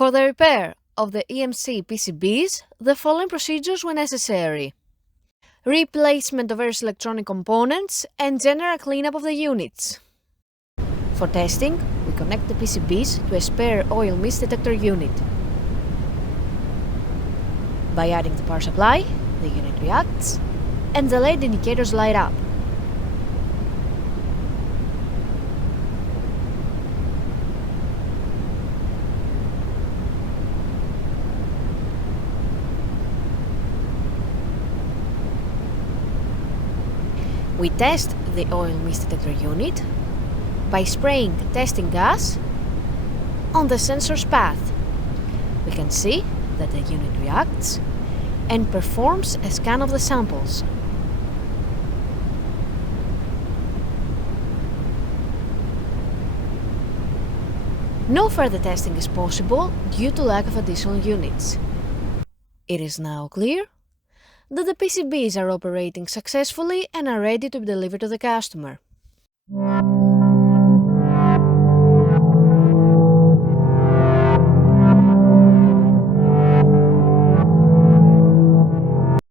For the repair of the EMC PCBs, the following procedures were necessary: replacement of various electronic components and general cleanup of the units. For testing, we connect the PCBs to a spare oil mist detector unit. By adding the power supply, the unit reacts and the LED indicators light up. We test the oil mist detector unit by spraying testing gas on the sensor's path. We can see that the unit reacts and performs a scan of the samples. No further testing is possible due to lack of additional units. It is now clear that the PCBs are operating successfully and are ready to be delivered to the customer.